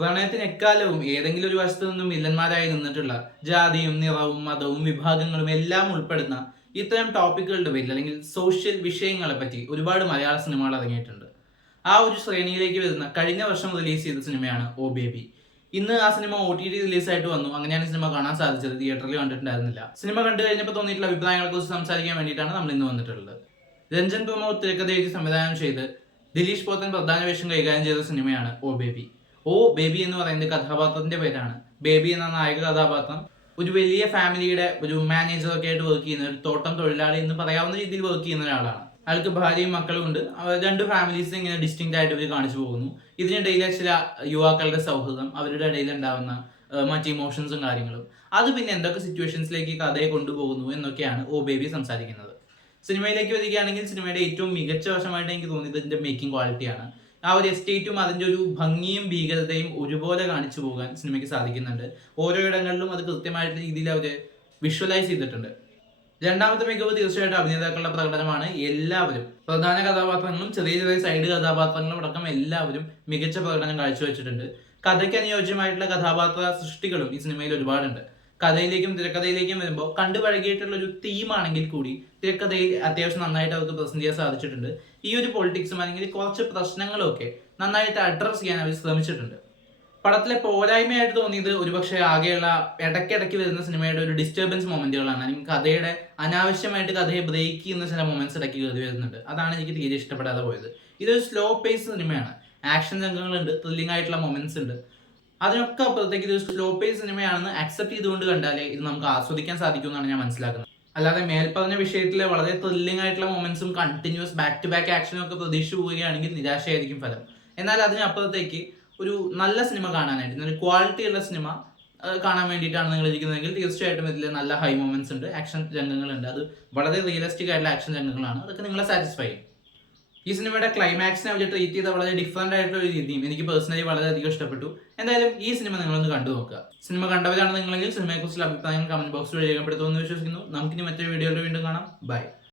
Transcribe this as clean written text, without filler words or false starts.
പ്രണയത്തിന് എക്കാലവും ഏതെങ്കിലും ഒരു വശത്തു നിന്നും വില്ലന്മാരായി നിന്നിട്ടുള്ള ജാതിയും നിറവും മതവും വിഭാഗങ്ങളും എല്ലാം ഉൾപ്പെടുന്ന ഇത്തരം ടോപ്പിക്കുകളുടെ പേരിൽ അല്ലെങ്കിൽ സോഷ്യൽ വിഷയങ്ങളെ പറ്റി ഒരുപാട് മലയാള സിനിമകൾ ഇറങ്ങിയിട്ടുണ്ട്. ആ ഒരു ശ്രേണിയിലേക്ക് വരുന്ന കഴിഞ്ഞ വർഷം റിലീസ് ചെയ്ത സിനിമയാണ് ഓ ബേബി. ഇന്ന് ആ സിനിമ OTT റിലീസായിട്ട് വന്നു. അങ്ങനെയാണ് സിനിമ കാണാൻ സാധിച്ചത്. തിയേറ്ററിൽ കണ്ടിട്ടുണ്ടായിരുന്നില്ല. സിനിമ കണ്ടു കഴിഞ്ഞപ്പോൾ തോന്നിയിട്ടുള്ള അഭിപ്രായങ്ങളെ കുറിച്ച് സംസാരിക്കാൻ വേണ്ടിയിട്ടാണ് നമ്മൾ ഇന്ന് വന്നിട്ടുള്ളത്. രഞ്ജൻ പ്രമോദ് തിരക്കഥ എഴുതി സംവിധാനം ചെയ്ത് ദിലീഷ് പോത്തൻ പ്രധാന വേഷം കൈകാര്യം ചെയ്ത സിനിമയാണ് ഓ ബേബി. ഓ ബേബി എന്ന് പറയുന്നത് കഥാപാത്രത്തിന്റെ പേരാണ്. ബേബി എന്ന നായക കഥാപാത്രം ഒരു വലിയ ഫാമിലിയുടെ ഒരു മാനേജറൊക്കെ ആയിട്ട് വർക്ക് ചെയ്യുന്ന ഒരു തോട്ടം തൊഴിലാളി എന്ന് പറയാവുന്ന രീതിയിൽ വർക്ക് ചെയ്യുന്ന ഒരാളാണ്. അയാൾക്ക് ഭാര്യയും മക്കളും ഉണ്ട്. രണ്ട് ഫാമിലീസ് ഇങ്ങനെ ഡിസ്റ്റിങ്ക്റ്റ് ആയിട്ട് ഇവർ കാണിച്ചു പോകുന്നു. ഇതിനിടയിലെ ചില യുവാക്കളുടെ സൗഹൃദം, അവരുടെ ഇടയിൽ ഉണ്ടാവുന്ന മറ്റ് ഇമോഷൻസും കാര്യങ്ങളും, അത് പിന്നെ എന്തൊക്കെ സിറ്റുവേഷൻസിലേക്ക് കഥയെ കൊണ്ടുപോകുന്നു എന്നൊക്കെയാണ് ഓ ബേബി സംസാരിക്കുന്നത്. സിനിമയിലേക്ക് വരികയാണെങ്കിൽ സിനിമയുടെ ഏറ്റവും മികച്ച വശമായിട്ട് എനിക്ക് തോന്നിയത് ഇതിന്റെ മേക്കിംഗ് ക്വാളിറ്റിയാണ്. ആ ഒരു എസ്റ്റേറ്റും അതിന്റെ ഒരു ഭംഗിയും ഭീകരതയും ഒരുപോലെ കാണിച്ചു പോകാൻ സിനിമയ്ക്ക് സാധിക്കുന്നുണ്ട്. ഓരോ ഇടങ്ങളിലും അത് കൃത്യമായിട്ടുള്ള രീതിയിൽ അവർ വിഷ്വലൈസ് ചെയ്തിട്ടുണ്ട്. രണ്ടാമത്തെ മികവ് തീർച്ചയായിട്ടും അഭിനേതാക്കളുടെ പ്രകടനമാണ്. എല്ലാവരും, പ്രധാന കഥാപാത്രങ്ങളും ചെറിയ ചെറിയ സൈഡ് കഥാപാത്രങ്ങളും അടക്കം എല്ലാവരും മികച്ച പ്രകടനം കാഴ്ചവെച്ചിട്ടുണ്ട്. കഥയ്ക്ക് അനുയോജ്യമായിട്ടുള്ള കഥാപാത്ര സൃഷ്ടികളും ഈ സിനിമയിൽ ഒരുപാടുണ്ട്. കഥയിലേക്കും തിരക്കഥയിലേക്കും വരുമ്പോൾ കണ്ടുപഴകിയിട്ടുള്ള ഒരു തീമാണെങ്കിൽ കൂടി തിരക്കഥയിൽ അത്യാവശ്യം നന്നായിട്ട് അവർക്ക് പ്രസന്റ് ചെയ്യാൻ സാധിച്ചിട്ടുണ്ട്. ഈ ഒരു പൊളിറ്റിക്സും അല്ലെങ്കിൽ കുറച്ച് പ്രശ്നങ്ങളൊക്കെ നന്നായിട്ട് അഡ്രസ് ചെയ്യാൻ അവർ ശ്രമിച്ചിട്ടുണ്ട്. പടത്തിലെ പോരായ്മയായിട്ട് തോന്നിയത് ഒരുപക്ഷെ ആകെയുള്ള ഇടയ്ക്കിടയ്ക്ക് വരുന്ന സിനിമയുടെ ഒരു ഡിസ്റ്റർബൻസ് മൊമെന്റുകളാണ്. അല്ലെങ്കിൽ കഥയുടെ അനാവശ്യമായിട്ട് കഥയെ ബ്രേക്ക് ചെയ്യുന്ന ചില മൊമെന്റ്സ് ഇടയ്ക്ക് കയറി വരുന്നുണ്ട്. അതാണ് എനിക്ക് തീരെ ഇഷ്ടപ്പെടാതെ പോയത്. ഇതൊരു സ്ലോ പേസ് സിനിമയാണ്. ആക്ഷൻ രംഗങ്ങളുണ്ട്, ത്രില്ലിംഗ് ആയിട്ടുള്ള മൊമെന്റ്സ് ഉണ്ട്. അതിനൊക്കെ അപ്പുറത്തേക്ക് ഇതൊരു സ്ലോ പേസ് സിനിമയാണെന്ന് അക്സെപ്റ്റ് ചെയ്തുകൊണ്ട് കണ്ടാലേ ഇത് നമുക്ക് ആസ്വദിക്കാൻ സാധിക്കുമെന്നാണ് ഞാൻ മനസ്സിലാക്കുന്നത്. അല്ലാതെ മേൽപ്പറഞ്ഞ വിഷയത്തിലെ വളരെ ത്രില്ലിംഗ് ആയിട്ടുള്ള മൊമെന്റ്സും കണ്ടിന്യൂസ് ബാക്ക് ടു ബാക്ക് ആക്ഷനും ഒക്കെ പ്രതീക്ഷിച്ചു പോവുകയാണെങ്കിൽ നിരാശയായിരിക്കും ഫലം. എന്നാൽ അതിനപ്പുറത്തേക്ക് ഒരു നല്ല സിനിമ കാണാനായിട്ട്, ഒരു ക്വാളിറ്റി ഉള്ള സിനിമ കാണാൻ വേണ്ടിയിട്ടാണ് നിങ്ങൾ ഇരിക്കുന്നതെങ്കിൽ തീർച്ചയായിട്ടും ഇതിൽ നല്ല ഹൈ മൊമെന്റ്സ് ഉണ്ട്, ആക്ഷൻ രംഗങ്ങളുണ്ട്. അത് വളരെ റിയലിസ്റ്റിക് ആയിട്ടുള്ള ആക്ഷൻ രംഗങ്ങളാണ്. അതൊക്കെ നിങ്ങളെ സാറ്റിസ്ഫൈ ചെയ്യും. ഈ സിനിമയുടെ ക്ലൈമാക്സിനെ അവർ ട്രീറ്റ് ചെയ്ത വളരെ ഡിഫറെന്റ് ആയിട്ടുള്ള ഒരു രീതിയും എനിക്ക് പേഴ്സണലി വളരെയധികം ഇഷ്ടപ്പെട്ടു. എന്തായാലും ഈ സിനിമ നിങ്ങളൊന്ന് കണ്ടു നോക്കുക. സിനിമ കണ്ടവരാണ് നിങ്ങളെങ്കിൽ സിനിമയെക്കുറിച്ചുള്ള അഭിപ്രായങ്ങൾ കമന്റ് ബോക്സിൽ രേഖപ്പെടുത്തുമെന്ന് വിശ്വസിക്കുന്നു. നമുക്കിനി മറ്റൊരു വീഡിയോയിൽ വീണ്ടും കാണാം. ബൈ.